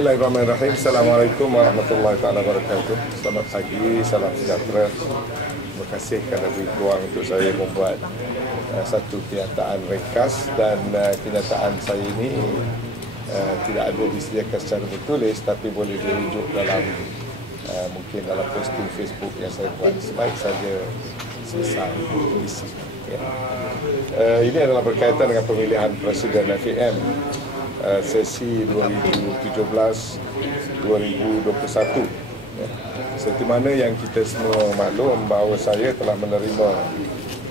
Bismillahirrahmanirrahim. Assalamualaikum warahmatullahi wabarakatuh. Selamat pagi, salam sejahtera. Terima kasih kerana beri peluang untuk saya membuat satu kenyataan ringkas, dan kenyataan saya ini tidak ada disediakan secara bertulis, tapi boleh dirujuk dalam mungkin dalam posting Facebook yang saya buat sebaik saja selesai isi. Ini adalah berkaitan dengan pemilihan Presiden FAM sesi 2017-2021. Seperti mana yang kita semua maklum bahawa saya telah menerima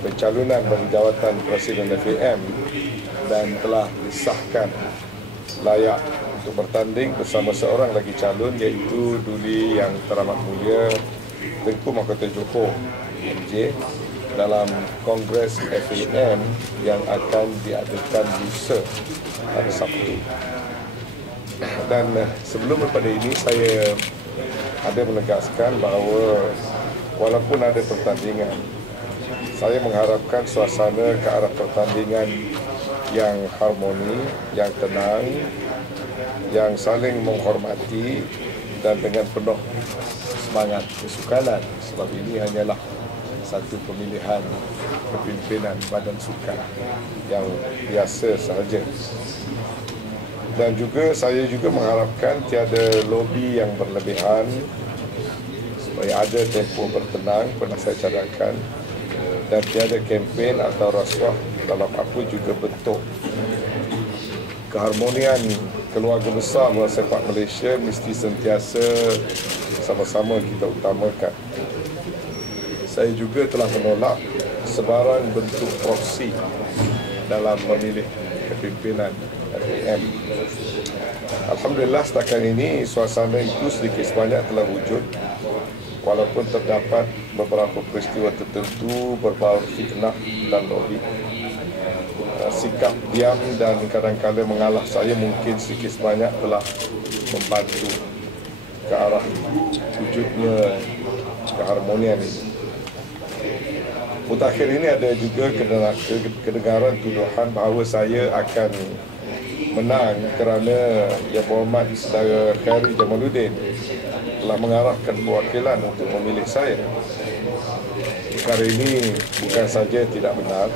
pencalonan bagi jawatan Presiden FAM dan telah disahkan layak untuk bertanding bersama seorang lagi calon, iaitu Duli Yang Teramat Mulia Tengku Mahkota Johor MJ dalam Kongres FAM yang akan diadakan lusa pada Sabtu. Dan sebelum daripada ini, saya ada menegaskan bahawa walaupun ada pertandingan, saya mengharapkan suasana ke arah pertandingan yang harmoni, yang tenang, yang saling menghormati dan dengan penuh semangat kesukanan, sebab ini hanyalah satu pemilihan kepimpinan badan sukan yang biasa sahaja. Dan juga saya juga mengharapkan tiada lobi yang berlebihan, supaya ada tempoh bertenang, pernah saya cadangkan, dan tiada kempen atau rasuah dalam apa juga bentuk. Keharmonian keluarga besar bola sepak Malaysia mesti sentiasa sama-sama kita utamakan. Saya juga telah menolak sebarang bentuk proksi dalam memilih kepimpinan FAM. Alhamdulillah, setakat ini suasana itu sedikit sebanyak telah wujud, walaupun terdapat beberapa peristiwa tertentu berbau fitnah dan lobi. Sikap diam dan kadang-kadang mengalah saya mungkin sedikit sebanyak telah membantu ke arah wujudnya keharmonian ini. Mutakhir ini ada juga kedengaran tuduhan bahawa saya akan menang kerana Yang Berhormat Saudara Khairi Jamaluddin telah mengarahkan perwakilan untuk memilih saya. Perkara ini bukan saja tidak benar,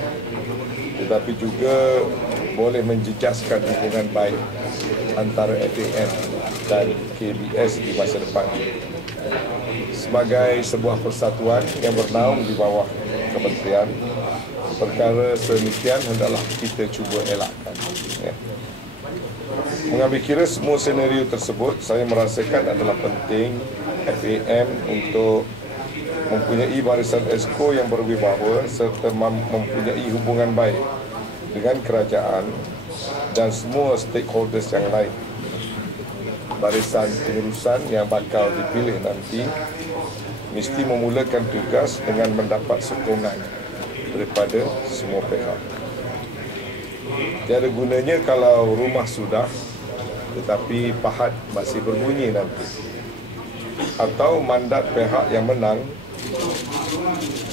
tetapi juga boleh menjejaskan hubungan baik antara FAM dan KBS di masa depan. Sebagai sebuah persatuan yang bernaung di bawah kementerian, perkara sedemikian hendaklah kita cuba elakkan. Mengambil kira semua senario tersebut, saya merasakan adalah penting FAM untuk mempunyai barisan esko yang berwibawa serta mempunyai hubungan baik dengan kerajaan dan semua stakeholders yang lain. Barisan pengurusan yang bakal dipilih nanti mesti memulakan tugas dengan mendapat sokongan daripada semua pihak. Tiada gunanya kalau rumah sudah tetapi pahat masih berbunyi nanti, atau mandat pihak yang menang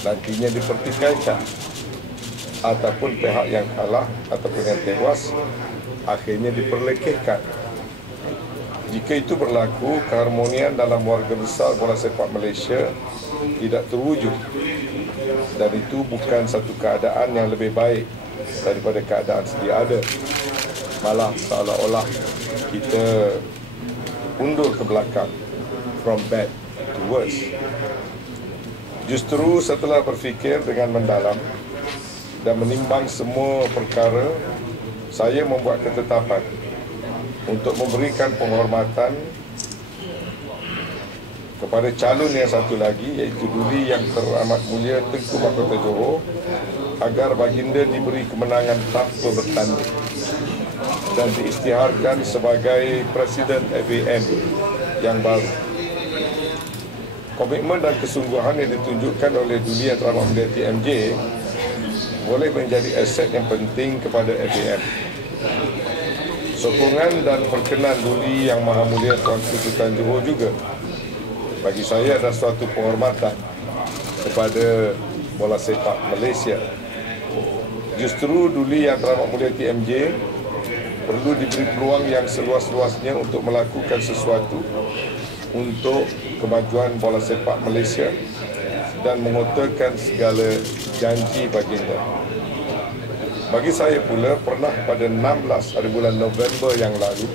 nantinya dipertikaikan, ataupun pihak yang kalah ataupun yang tewas akhirnya diperlekehkan. Jika itu berlaku, keharmonian dalam warga besar bola sepak Malaysia tidak terwujud, dan itu bukan satu keadaan yang lebih baik daripada keadaan sedia ada. Malah seolah-olah kita undur ke belakang, from bad to worse. Justru setelah berfikir dengan mendalam dan menimbang semua perkara, saya membuat ketetapan untuk memberikan penghormatan kepada calon yang satu lagi, iaitu Duli Yang Teramat Mulia Tengku Mahkota Johor, agar baginda diberi kemenangan tanpa bertanding dan diisytiharkan sebagai Presiden FAM yang baru. Komitmen dan kesungguhan yang ditunjukkan oleh Duli Yang Teramat Mulia TMJ boleh menjadi aset yang penting kepada FAM. Sokongan dan perkenan Duli Yang Maha Mulia Tuanku Sultan Johor juga bagi saya adalah suatu penghormatan kepada bola sepak Malaysia. Justru Duli Yang Teramat Mulia TMJ perlu diberi peluang yang seluas-luasnya untuk melakukan sesuatu untuk kemajuan bola sepak Malaysia dan mengutarakan segala janji baginda. Bagi saya pula, pernah pada 16 hari bulan November yang lalu,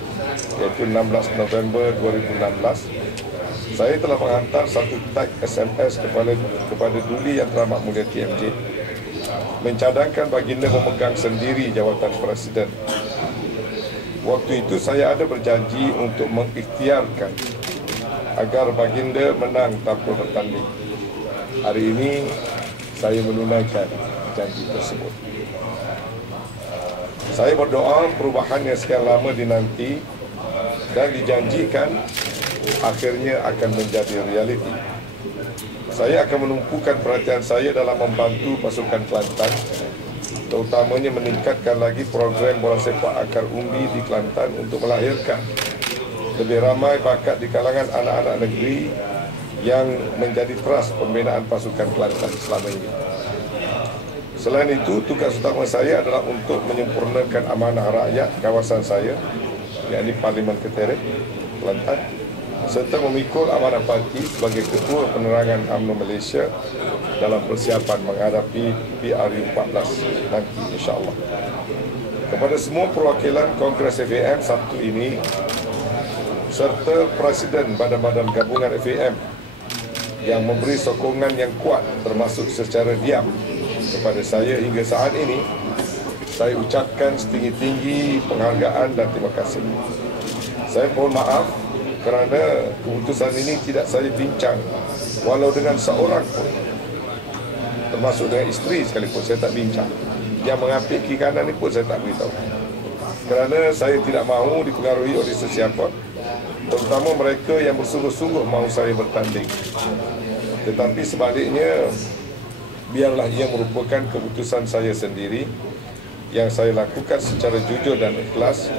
iaitu 16 November 2016, saya telah menghantar satu tag SMS kepada Duli Yang Teramat Mulia TMJ mencadangkan baginda memegang sendiri jawatan Presiden. Waktu itu saya ada berjanji untuk mengikhtiarkan agar baginda menang tanpa bertanding. Hari ini saya menunaikan janji tersebut. Saya berdoa perubahan yang sekian lama dinanti dan dijanjikan akhirnya akan menjadi realiti. Saya akan menumpukan perhatian saya dalam membantu pasukan Kelantan, terutamanya meningkatkan lagi program bola sepak akar umbi di Kelantan untuk melahirkan lebih ramai bakat di kalangan anak-anak negeri yang menjadi teras pembinaan pasukan Kelantan selama ini. Selain itu, tugas utama saya adalah untuk menyempurnakan amanah rakyat kawasan saya, yakni Parlimen Keterek, Kelantan, serta memikul amanah parti sebagai Ketua Penerangan UMNO Malaysia dalam persiapan menghadapi PRU 14 nanti insya-Allah. Kepada semua perwakilan Kongres FAM Sabtu ini serta Presiden Badan-Badan Gabungan FAM yang memberi sokongan yang kuat termasuk secara diam kepada saya hingga saat ini, saya ucapkan setinggi-tinggi penghargaan dan terima kasih. Saya mohon maaf kerana keputusan ini tidak saya bincang walau dengan seorang pun, termasuk dengan isteri sekalipun saya tak bincang. Yang mengapit kiri kanan ini pun saya tak beritahu, kerana saya tidak mahu dipengaruhi oleh sesiapa, terutama mereka yang bersungguh-sungguh mahu saya bertanding. Tetapi sebaliknya, biarlah ia merupakan keputusan saya sendiri yang saya lakukan secara jujur dan ikhlas,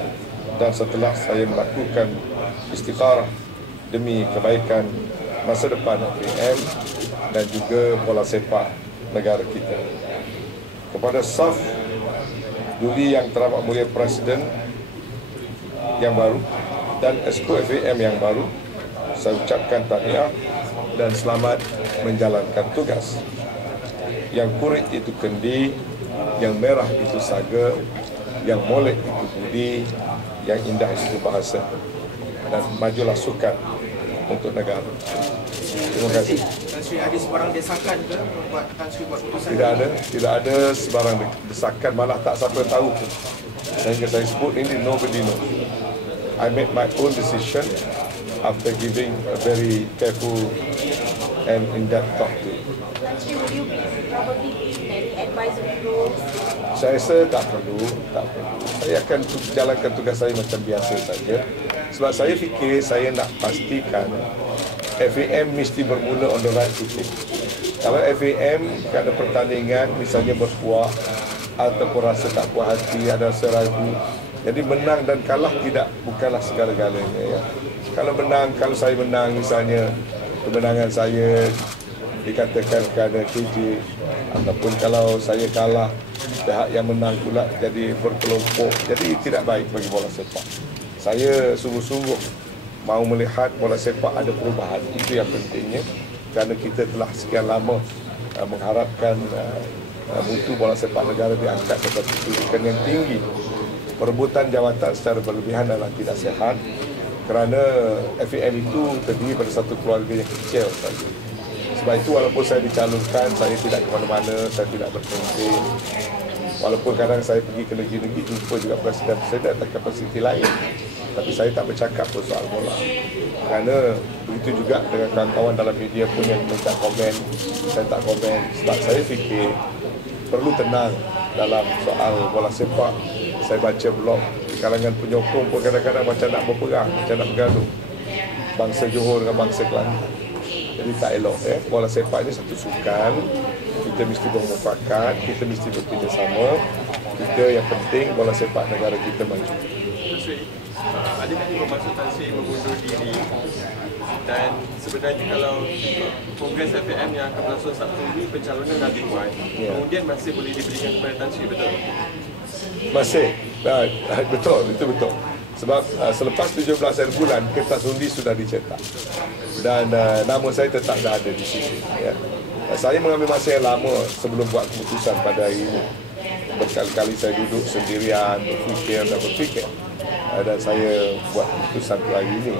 dan setelah saya melakukan istikharah demi kebaikan masa depan FAM dan juga bola sepak negara kita. Kepada staf Duli Yang Teramat Mulia Presiden yang baru dan Esko FAM yang baru, saya ucapkan tahniah dan selamat menjalankan tugas. Yang kurit itu kendi, yang merah itu saga, yang molek itu budi, yang indah itu bahasa, dan majulah sukan untuk negara. Terima kasih. Tan Sri ada sebarang desakan ke membuat Tan Sri buat keputusan? Tidak ada sebarang desakan, malah tak siapa tahu pun. Sehingga saya sebut ini nobody knows. I made my own decision after giving a very careful and in-depth talk to it. Tan Sri, would you probably be any advisory roles? Saya rasa tak perlu. Saya akan jalankan tugas saya macam biasa saja. Sebab saya fikir saya nak pastikan FAM mesti bermula on the right footing. Kalau FAM kerana pertandingan misalnya berpuak ataupun rasa tak puas hati, ada rasa ragu, jadi menang dan kalah bukanlah segala-galanya, ya. Kalau saya menang misalnya, kemenangan saya dikatakan kerana KJ, ataupun kalau saya kalah, pihak yang menang pula jadi berkelompok, jadi tidak baik bagi bola sepak. Saya sungguh-sungguh mahu melihat bola sepak ada perubahan. Itu yang pentingnya, kerana kita telah sekian lama mengharapkan mutu bola sepak negara diangkat kepada kedudukan yang tinggi. Perebutan jawatan secara berlebihan adalah tidak sihat, kerana FAM itu terdiri pada satu keluarga yang kecil saja. Sebab itu walaupun saya dicalonkan, saya tidak ke mana-mana, saya tidak berkongsi. Walaupun kadang saya pergi ke negeri-negeri, jumpa juga presiden-presiden atau kapasiti lain, tapi saya tak bercakap pun soal bola. Kerana begitu juga dengan kawan-kawan dalam media pun yang minta komen, saya tak komen. Sebab saya fikir perlu tenang dalam soal bola sepak. Saya baca blog di kalangan penyokong pun kadang-kadang macam nak berperang, macam nak bergaduh, bangsa Johor dengan bangsa Kelantan. Jadi tak elok, bola sepak ini satu sukan. Kita mesti bermufakat, kita mesti bekerjasama. Kita yang penting bola sepak negara kita maju. Adakah bermaksud Tan Sri mengundur diri, dan sebenarnya kalau Kongres FAM yang akan berlangsung Sabtu ini pencalonan dah dibuat, kemudian masih boleh diberikan kepada Tan Sri, betul? Masih. Betul, itu betul. Sebab selepas 17 hari bulan, kertas undi sudah dicetak. Dan nama saya tetap dah ada di sini. Ya. Saya mengambil masa yang lama sebelum buat keputusan pada hari ini. Berkali-kali saya duduk sendirian, berfikir. Dan saya buat keputusan hari ini.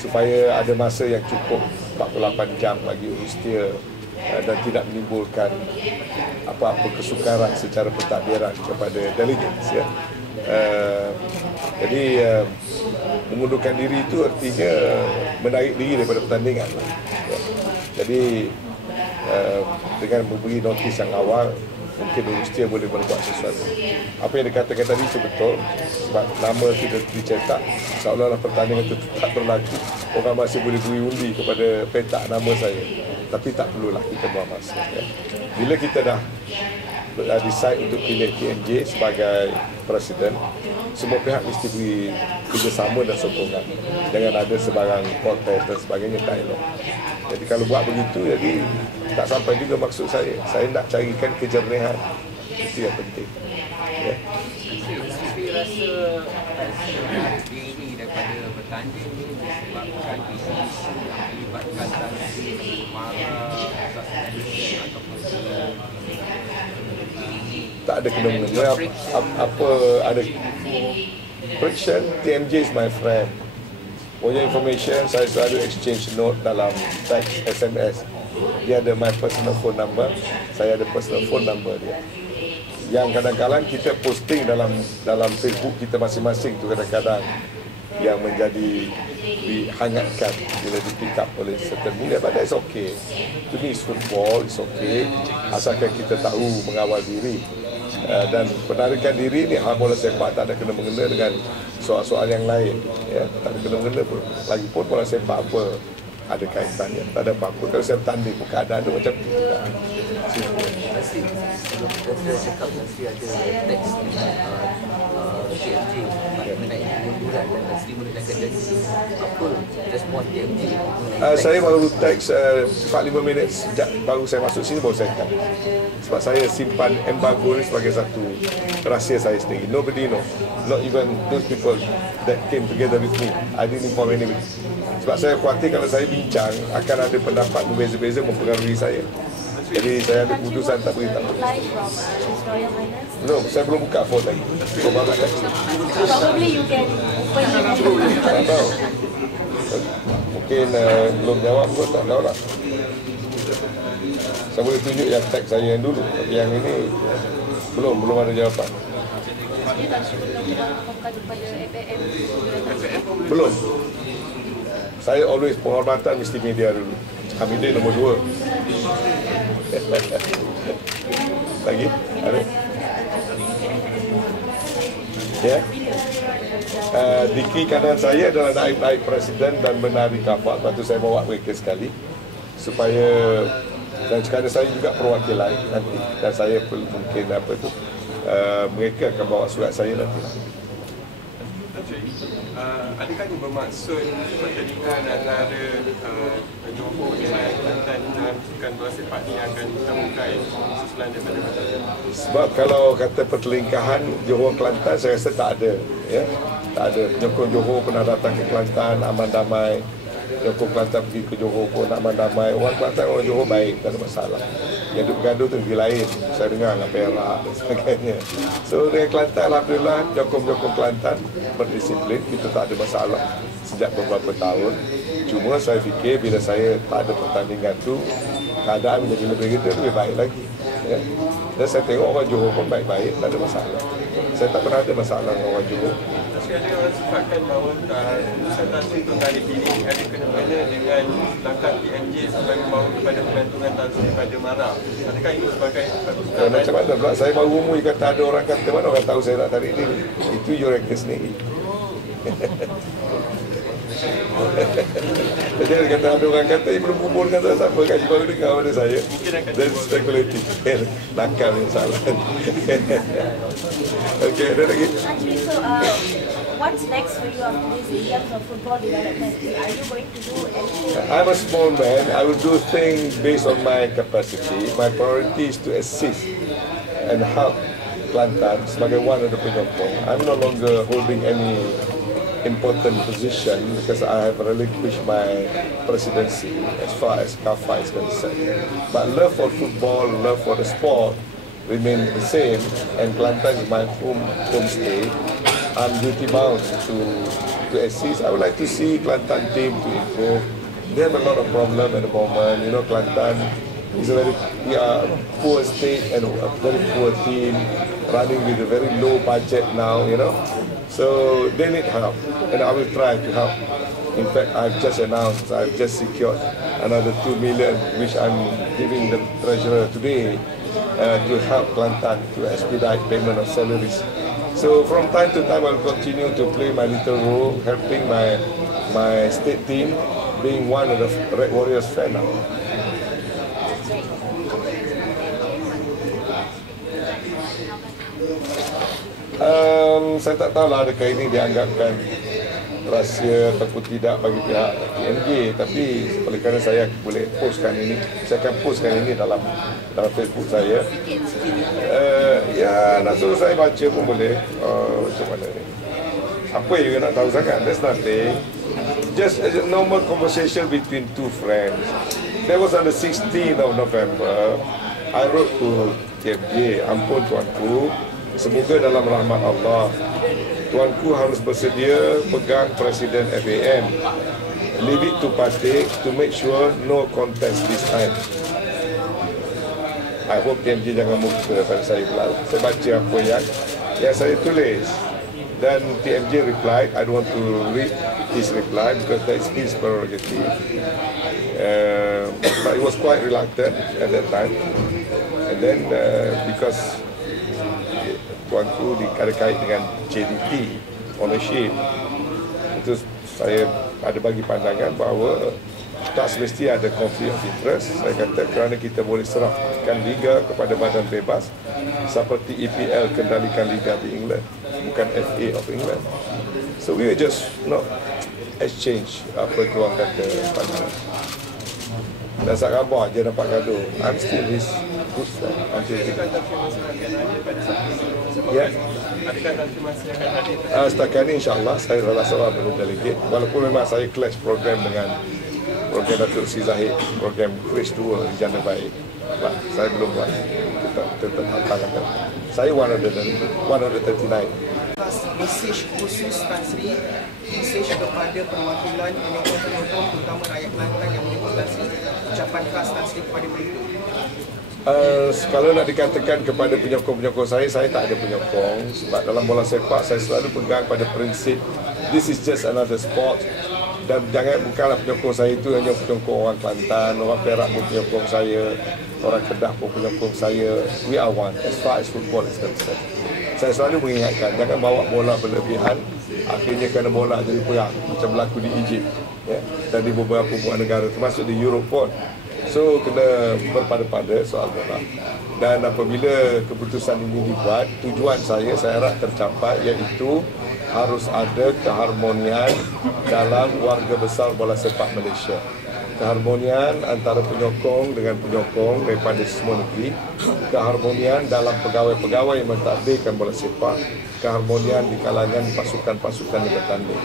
Supaya ada masa yang cukup 48 jam bagi urus dia. Dan tidak menimbulkan apa-apa kesukaran secara pentadbiran kepada delegates. Ya. Jadi mengundurkan diri itu artinya menarik diri daripada pertandingan. Ya. Jadi dengan memberi notis yang awal, mungkin Rustia boleh berbuat sesuatu. Apa yang dikatakan tadi itu betul, sebab nama tidak dicetak, seolah-olah pertandingan itu tak berlaku. Orang masih boleh beri undi kepada petak nama saya, tapi tak perlulah kita buang masa. Ya. Bila kita dah decide untuk pilih TMJ sebagai presiden, semua pihak mesti beri kerjasama dan sokongan. Jangan ada sebarang protes dan sebagainya, tak elok. Jadi kalau buat begitu, jadi tak sampai juga maksud saya. Saya nak carikan kejernihan. Itu yang penting. Ya. Tapi rasa diri daripada bertanding ni disebabkan isu-isu yang melibatkan tadi marah, ataupun tak ada kena-mengena. Apa ada friction? TMJ is my friend. For your information, saya selalu exchange note dalam teks SMS. Dia ada my personal phone number, saya ada personal phone number dia. Yang kadang-kadang kita posting dalam Facebook kita masing-masing tu kadang-kadang yang menjadi dihangatkan bila di pick up oleh certain media. But that's okay. To me it's football, it's okay. Asalkan kita tahu mengawal diri. Dan penarikan diri ni hal bola sepak tak ada kena-mengena dengan soal-soal yang lain. Ya, tak ada kena-mengena pun. Lagipun bola sepak apa ada kaitannya, tak ada apa-apa. Kalau saya bertanding, keadaan ada macam tu. Mesti sebelum kita cakap mesti ada teks dengan TMJ mengenai kemunduran dan mesti menggunakan janji. Apa respon TMJ? Saya baru teks 4-5 minit sejak baru saya masuk sini baru saya teks. Sebab saya simpan embargo ni sebagai satu rahsia saya sendiri. Nobody know, not even those people that came together with me. I didn't inform anybody. Sebab saya khawatir kalau saya bincang akan ada pendapat berbeza-beza mempengaruhi saya. Jadi saya ambil keputusan tak beritahu. Belum, saya belum buka phone lagi. Probably you can open it. Tak tahu. Mungkin belum jawab pun tak tahu lah. Saya boleh tunjuk yang teks saya yang dulu, tapi yang ini belum ada jawapan. Dia tak suruh melakukan kepada FAM. Belum. Saya always penghormatan mesti media dulu. Media nombor 2. Lagi? Ada? Ya? Di kiri kanan saya adalah naib presiden dan menari kapal. Lepas tu saya bawa mereka sekali supaya, dan sekarang saya juga perwakilan nanti, dan saya mungkin mereka akan bawa surat saya nanti. Adakah ini bermaksud pertandingan antara Johor dengan Kelantan dalam sukan bola sepak ni akan terbukai susulan daripada macam ni? Sebab kalau kata pertelingkahan Johor Kelantan, saya rasa tak ada. Ya? Tak ada. Penyokong Johor pernah datang ke Kelantan, aman damai. Penyokong Kelantan pergi ke Johor pun aman damai. Orang Kelantan, orang Johor baik, tak ada masalah. Yang duduk gaduh tu negeri lain. Saya dengar dengan Perak dan sebagainya. So dengan Kelantan, alhamdulillah, penyokong Kelantan berdisiplin, kita tak ada masalah sejak beberapa tahun. Cuma saya fikir bila saya tak ada pertandingan tu, keadaan menjadi lebih baik lagi. Ya. Dan saya tengok orang Johor pun baik-baik, tak ada masalah. Saya tak pernah ada masalah dengan orang Johor. Tapi ada orang sifatkan bahawa keputusan Tan Sri Tun dipilih ada kena-mengena dengan langkah TMJ sebagai bahawa kepada pembantuan Tan Sri pada Mara. Adakah ini sebagai macam mana pula? Saya baru umum kata ada orang kata, mana orang tahu saya nak tarik diri? Itu you reka sendiri. Jadi dia kata ada orang kata, belum kumpul dengan siapa kan, baru dengar pada saya. Dan spekulatif. Nakal yang salah. Okey, ada lagi? Actually, so what's next for you after this in terms of football development? Are you going to do anything? I'm a small man. I will do things based on my capacity. My priority is to assist and help Kelantan sebagai one of the penyokong. I'm no longer holding any important position because I have relinquished my presidency as far as KAFA is concerned. But love for football, love for the sport remain the same, and Kelantan is my homestay. I'm duty bound to assist. I would like to see Kelantan team to improve. They have a lot of problem at the moment. You know, Kelantan is we are a poor state and a very poor team, running with a very low budget now, you know. So they need help, and I will try to help. In fact, I've just announced, I've just secured another 2 million, which I'm giving the treasurer today to help Kelantan to expedite payment of salaries. So from time to time, I'll continue to play my little role, helping my state team, being one of the Red Warriors fan now. Saya tak tahulah adakah ini dianggapkan rahsia ataupun tidak bagi pihak TNG, tapi oleh kerana saya boleh postkan ini, saya akan postkan ini dalam Facebook saya. Ya, nak suruh saya baca pun boleh. Macam mana ni? Apa yang nak tahu sangat? That's nothing. Just a normal conversation between two friends. That was on the 16th of November. I wrote to TMJ, ampun tuanku, semoga dalam rahmat Allah, tuanku harus bersedia pegang Presiden FAM. Leave it to Patik to make sure no contest this time. I hope TMJ jangan muka pada saya pula. Saya baca apa yang saya tulis. Dan TMJ replied, I don't want to read his reply because that is his prerogative. But he was quite reluctant at that time. And then because tuanku dikait dengan JDT ownership, itu saya ada bagi pandangan bahawa tak semestinya ada konflik of interest. Saya kata kerana kita boleh serahkan liga kepada badan bebas seperti EPL kendalikan liga di England, bukan FA of England. So we will just not exchange apa tuan kata pandangan. Dasar khabar je dapat gaduh. I'm still his good friend. Ya. Setakat ini insyaAllah saya salah seorang penuh delegate. Walaupun memang saya clash program dengan program Datuk Sri Zahid, program Chris 2 di Jana Baik. Saya belum buat. Kita tangan. Saya one of the 39. Mesej khusus Tan Sri, mesej kepada perwakilan penyokong-penyokong terutama rakyat Kelantan yang menyokong Tan Sri, ucapan khas Tan Sri kepada mereka. Kalau nak dikatakan kepada penyokong-penyokong saya tak ada penyokong. Sebab dalam bola sepak saya selalu pegang pada prinsip this is just another sport. Dan bukanlah penyokong saya itu hanya penyokong orang Kelantan, orang Perak pun penyokong saya, orang Kedah pun penyokong saya. We are one as far as football is concerned. Saya selalu mengingatkan, jangan bawa bola berlebihan, akhirnya kerana bola jadi perang, macam berlaku di Egypt, ya, dan di beberapa buah negara, termasuk di Europe pun. So, kena berpada-pada soal bola. Dan apabila keputusan ini dibuat, tujuan saya harap tercapai, iaitu harus ada keharmonian dalam warga besar bola sepak Malaysia. Keharmonian antara penyokong dengan penyokong daripada semua negeri, keharmonian dalam pegawai-pegawai yang mentadbirkan bola sepak, keharmonian di kalangan pasukan-pasukan yang bertanding.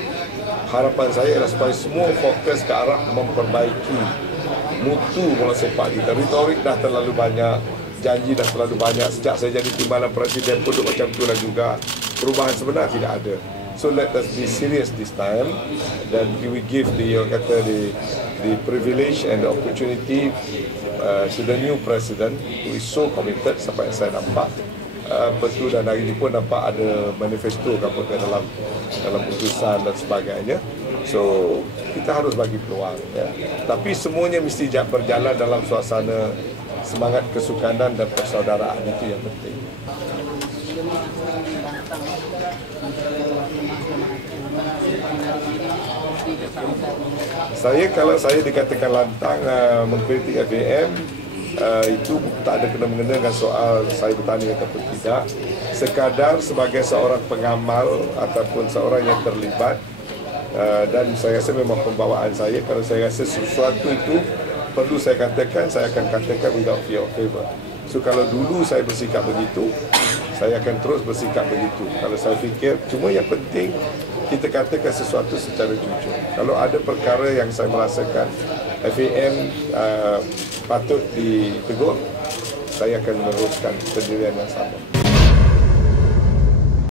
Harapan saya adalah supaya semua fokus ke arah memperbaiki mutu bola sepak kita. Retorik dah terlalu banyak, janji dah terlalu banyak. Sejak saya jadi timbalan presiden pun macam itulah juga. Perubahan sebenar tidak ada. So let us be serious this time, dan we give the privilege and the opportunity to the new president who is so committed. Sampai saya nampak betul, dan hari ini pun nampak ada manifesto dalam putusan dan sebagainya. So kita harus bagi peluang, ya. Tapi semuanya mesti berjalan dalam suasana semangat kesukanan dan persaudaraan, itu yang penting. Kalau saya dikatakan lantang mengkritik FAM, itu tak ada kena-mengena dengan soal saya bertanding ataupun tidak. Sekadar sebagai seorang pengamal ataupun seorang yang terlibat, dan saya rasa memang pembawaan saya, kalau saya rasa sesuatu itu perlu saya katakan, saya akan katakan without fear of favour. So kalau dulu saya bersikap begitu, saya akan terus bersikap begitu. Kalau saya fikir, cuma yang penting kita katakan sesuatu secara jujur. Kalau ada perkara yang saya merasakan FAM patut ditegur, saya akan meneruskan pendirian yang sama.